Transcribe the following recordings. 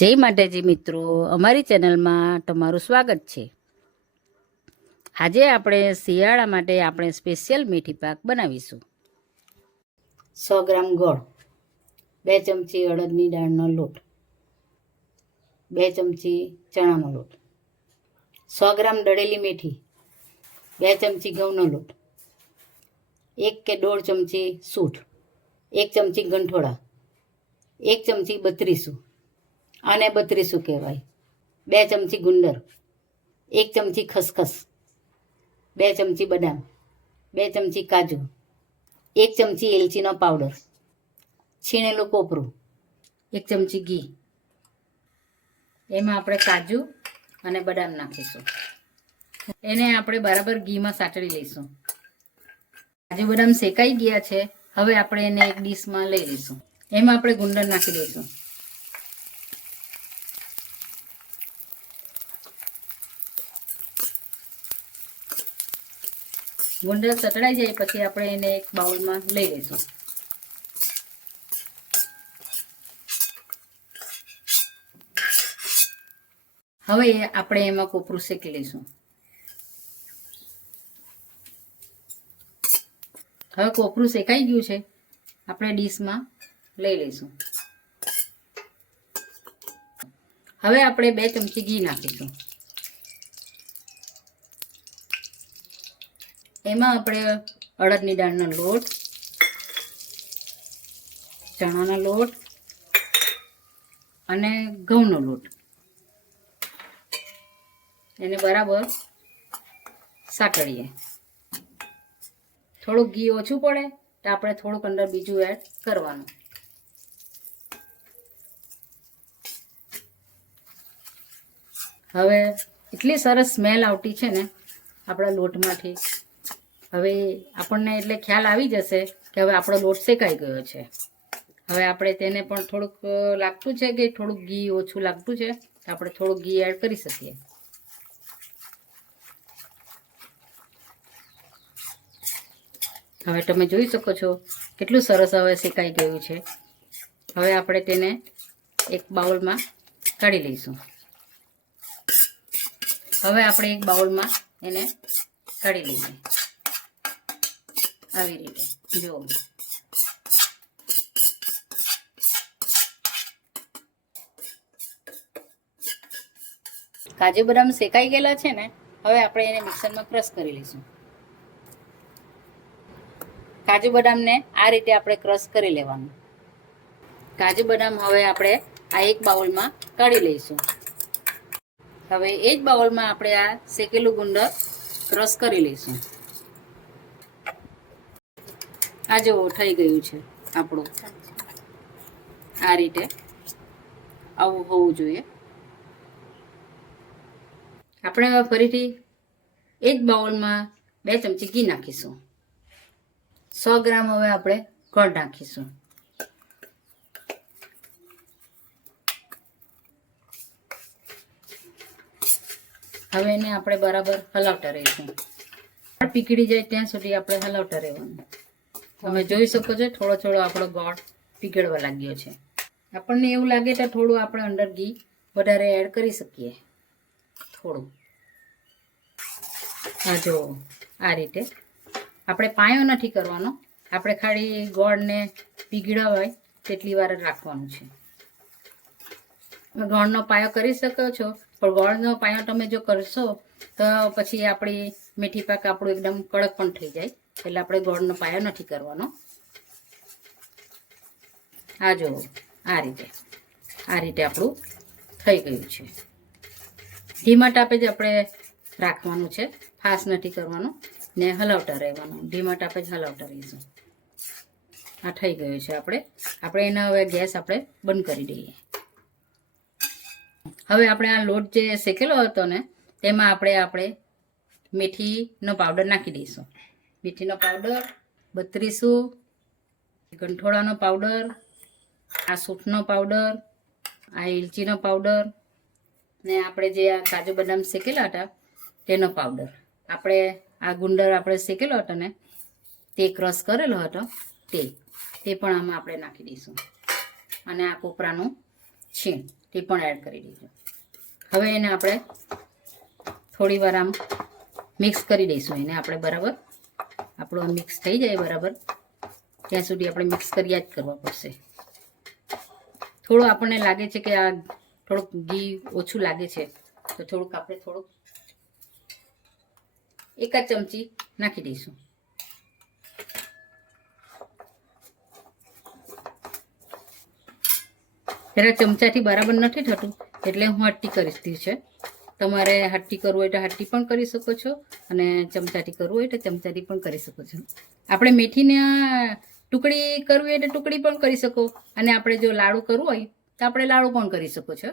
જય માતાજી મિત્રો, અમારી ચેનલમાં તમારું સ્વાગત છે। આજે આપણે શિયાળા માટે આપણે સ્પેશિયલ મેથી પાક બનાવીશું। 100 ગ્રામ ગોળ, 2 ચમચી અડદની દાળનો લોટ, 2 ચમચી ચણાનો લોટ, 100 ગ્રામ દળેલી મેથી, 2 ચમચી ઘઉંનો લોટ, 1 કે 1.5 ચમચી સૂંઠ, 1 ચમચી ગંઠોડા, 1 ચમચી બત્રીસું આને બત્રીસું કહેવાય, 2 ચમચી ગુંદર, 1 ચમચી ખસખસ, 2 ચમચી બદામ, 2 ચમચી કાજુ, 1 ચમચી એલચીનો પાવડર, છીણેલું કોપરું, 1 ચમચી ઘી। એમાં આપણે કાજુ અને બદામ નાખીશું। એને આપણે બરાબર ઘીમાં સાતળી લઈશું। કાજુ બદામ શેકાઈ ગયા છે। હવે આપણે એને એક ડીશમાં લઈ લઈશું। એમાં આપણે ગુંદર નાખી દઈશું। ગુંદર સતળાઈ જાય પછી આપણે એને એક બાઉલમાં લઈ લઈશું। હવે આપણે એમાં કોપરું શેકી લઈશું। હવે કોપરું શેકાઈ ગયું છે, આપણે ડીશમાં લઈ લઈશું। હવે આપણે 2 ચમચી ઘી નાખીશું। એમાં આપણે અડદની દાળનો લોટ, ચણાનો લોટ અને ઘઉંનો લોટ એને બરાબર સાતળીએ। થોડુંક ઘી ઓછું પડે તો આપણે થોડુંક અંદર બીજું એડ કરવાનું। હવે એટલી સરસ સ્મેલ આવતી છે ને આપણા લોટમાંથી। હવે આપણને એટલે ખ્યાલ આવી જશે કે હવે આપણો લોટ શેકાઈ ગયો છે। હવે આપણે તેને પણ થોડુંક લાગતું છે કે થોડુંક ઘી ઓછું લાગતું છે તો આપણે થોડુંક ઘી એડ કરી શકીએ। હવે તમે જોઈ શકો છો કેટલું સરસ હવે શેકાઈ ગયું છે। હવે આપણે તેને એક બાઉલમાં કાઢી લઈશું। હવે આપણે એક બાઉલમાં એને કાઢી લઈએ આવી રીતે। જુઓ, કાજુ બદામ શેકાઈ ગયેલા છે ને, હવે આપણે એને મિક્સરમાં ક્રશ કરી લઈશું। કાજુ બદામને આ રીતે આપણે ક્રશ કરી લેવાનું। કાજુ બદામ હવે આપણે આ એક બાઉલમાં કાઢી લઈશું। હવે એ જ બાઉલમાં આપણે આ શેકેલું ગુંદર ક્રશ કરી લઈશું। આ જો થઈ ગયું છે આપણું, આ રીતે આવું હોવું જોઈએ। આપણે હવે ફરીથી એ જ બાઉલમાં 2 ચમચી ઘી નાખીશું। 100 ગ્રામ હવે આપણે ગોળ નાખીશું। હવે એને આપણે બરાબર હલાવતા રહીશું। પીકળી જાય ત્યાં સુધી આપણે હલાવતા રહેવાનું। તમે જોઈ શકો છો થોડો થોડો આપણો ગોળ પીગળવા લાગ્યો છે। આપણને એવું લાગે તો થોડું આપણે અંદર ઘી વધારે એડ કરી શકીએ, થોડું। આ જો આ રીતે આપણે પાયો નથી કરવાનો, આપણે ખાલી ગોળને પીગળાવાય તેટલી વાર જ રાખવાનું છે। ગોળનો પાયો કરી શકો છો, પણ ગોળનો પાયો તમે જો કરશો તો પછી આપણી મેથી પાક આપણું એકદમ કડક પણ થઈ જાય, એટલે આપણે ગોળનો પાયો નથી કરવાનો। આ જો આ રીતે આપણું થઈ ગયું છે। ધીમા તાપે જ આપણે રાખવાનું છે, ફાસ્ટ નથી કરવાનું ને હલાવતા રહેવાનું। ધીમા તાપે જ હલાવતા રહીશું। આ થઈ ગયું છે આપણે એના હવે ગેસ આપણે બંધ કરી દઈએ। હવે આપણે આ લોટ જે શેકેલો હતો ને તેમાં આપણે મેથીનો પાવડર નાખી દઈશું। મેથીનો પાવડર, બત્રીસું, ગંઠોડાનો પાવડર, આ સૂંઠનો પાવડર, આ એલચીનો પાવડર ને આપણે જે આ કાજુ બદામ શેકેલા હતા તેનો પાવડર, આપણે આ ગુંદર આપણે શેકેલો હતો ને તે ક્રશ કરેલો હતો તે પણ આમાં આપણે નાખી દઈશું। અને આ કોપરાનું છીણ તે પણ એડ કરી દેજો. હવે એને આપણે થોડી વાર આમ મિક્સ કરી દઈશું. એને આપણે બરાબર આપણું મિક્સ થઈ જાય બરાબર ત્યાં સુધી આપણે મિક્સ કર્યા જ કરવા પડશે. થોડું આપણને લાગે છે કે આ થોડુંક ઘી ઓછું લાગે છે તો થોડુંક આપણે એક જ ચમચી નાખી દઈશું. જરા ચમચાથી બરાબર નથી થતું એટલે હું હટ્ટી કરી છે. તમારે હટ્ટી કરવું હોય તો હટ્ટી પણ કરી શકો છો અને ચમચાથી કરવું હોય તો ચમચાથી પણ કરી શકો છો. આપણે મેથીને ટુકડી કરવી હોય તો ટુકડી પણ કરી શકો અને આપણે જો લાડુ કરવું હોય તો આપણે લાડુ પણ કરી શકો છો.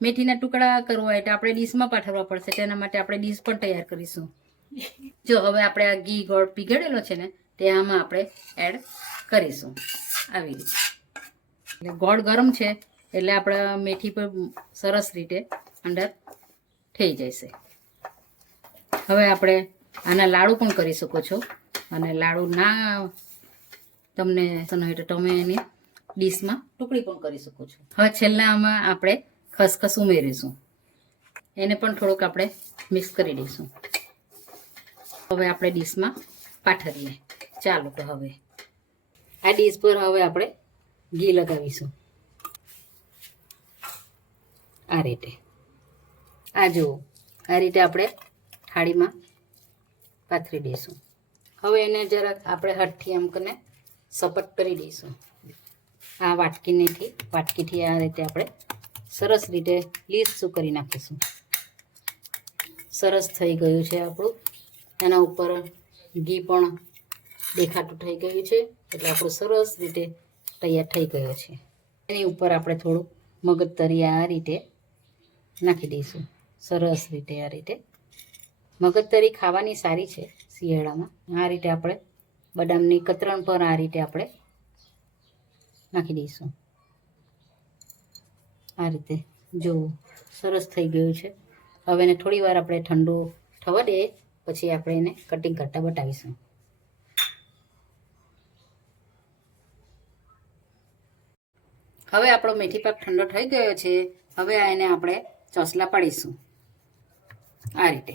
મેથીના ટુકડા કરવો હોય તો આપણે ડીશમાં પાથરવા પડશે. તેના માટે આપણે ડીશ પણ તૈયાર કરીશું. જો હવે આપણે આ ઘી ગોળ પીગળેલો છે ને તે આમાં આપણે એડ કરીશું આવી રીતે. એટલે ગોળ ગરમ છે એટલે આપણા મેથી પર સરસ રીતે અંદર થઈ જશે. હવે આપણે આના લાડુ પણ કરી શકો છો અને લાડુ ના તમને હોય તો તમે એની ડીશમાં ટુકડી પણ કરી શકો છો. હવે છેલ્લા આમાં આપણે ખસખસ ઉમેરીશું. એને પણ થોડુંક આપણે મિક્સ કરી દઈશું. હવે આપણે ડીશમાં પાથરીએ. ચાલો તો હવે આ ડીશ પર હવે આપણે ઘી લગાવીશું આ રીતે. આ જુઓ આ રીતે આપણે થાળીમાં પાથરી દઈશું. હવે એને જરાક આપણે હાથથી આમ કરીને સપટ કરી દઈશું. આ વાટકીથી આ રીતે આપણે સરસ રીતે લીસું કરી નાખીશું. સરસ થઈ ગયું છે આપણું. એના ઉપર ઘી પણ દેખાતું થઈ ગયું છે એટલે આપણું સરસ રીતે તૈયાર થઈ ગયો છે. એની ઉપર આપણે થોડું મગજતરી આ રીતે નાખી દઈશું. સરસ રીતે આ રીતે મગજતરી ખાવાની સારી છે શિયાળામાં. આ રીતે આપણે બદામની કતરણ પર આ રીતે આપણે નાખી દઈશું. આ રીતે જો સરસ થઈ ગયું છે. હવે એને થોડી વાર આપણે ઠંડુ થવા દઈએ પછી આપણે એને કટિંગ કરતા બતાવીશું. હવે આપણો મેથી પાક ઠંડો થઈ ગયો છે. હવે એને આપણે ચોસલા પાડીશું આ રીતે.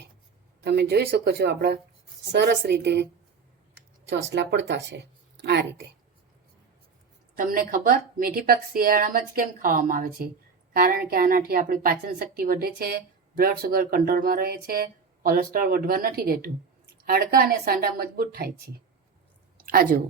તમે જોઈ શકો છો આપણા સરસ રીતે ચોસલા પડતા છે આ રીતે. તમને ખબર મેથી પાક શિયાળામાં જ કેમ ખાવામાં આવે છે? કારણ કે આનાથી આપણી પાચન શક્તિ વધે છે, બ્લડ શુગર કંટ્રોલમાં રહે છે, કોલેસ્ટ્રોલ વધવા નથી દેતું, હાડકાં અને સાંધા મજબૂત થાય છે. આ જુઓ